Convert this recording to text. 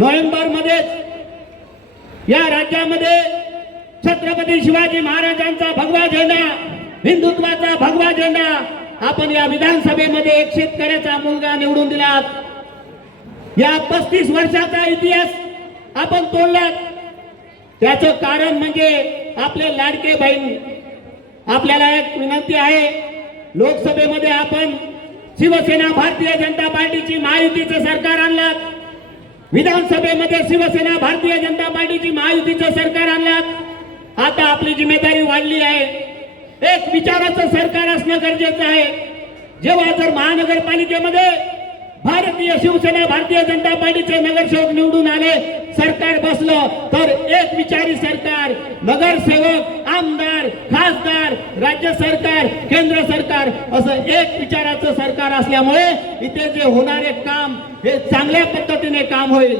November मध्येच या राज्यामध्ये छत्रपती शिवाजी महाराजांचा भगवा झेंडा, हिंदुत्वाचा भगवा झेंडा आपण या विधानसभेमध्ये एक शेतकऱ्याचा मुलगा निवडून दिलात। या 35 वर्षाचा इतिहास आपण तोडलात। त्याचं कारण म्हणजे आपले लाडके बहीण। आपल्याला एक विनंती आहे, लोकसभेमध्ये आपण शिवसेना भारतीय जनता पार्टीची महायुतीचं सरकार आणलात, विधानसभेमध्ये शिवसेना भारतीय जनता पार्टीची महायुतीचं सरकार आणलात। आता आपली जिम्मेदारी वाढली आहे, एक विचाराचं सरकार असणं गरजेचं आहे। जेव्हा जर महानगरपालिकेमध्ये भारतीय शिवसेना भारतीय जनता पार्टीचे नगरसेवक निवडून आले, सरकार बसलं, तर एक विचारी सरकार, नगरसेवक, आमदार, खासदार, राज्य सरकार, केंद्र सरकार असं एक विचाराचं सरकार असल्यामुळे इथे जे होणारे काम हे चांगल्या पद्धतीने काम होईल।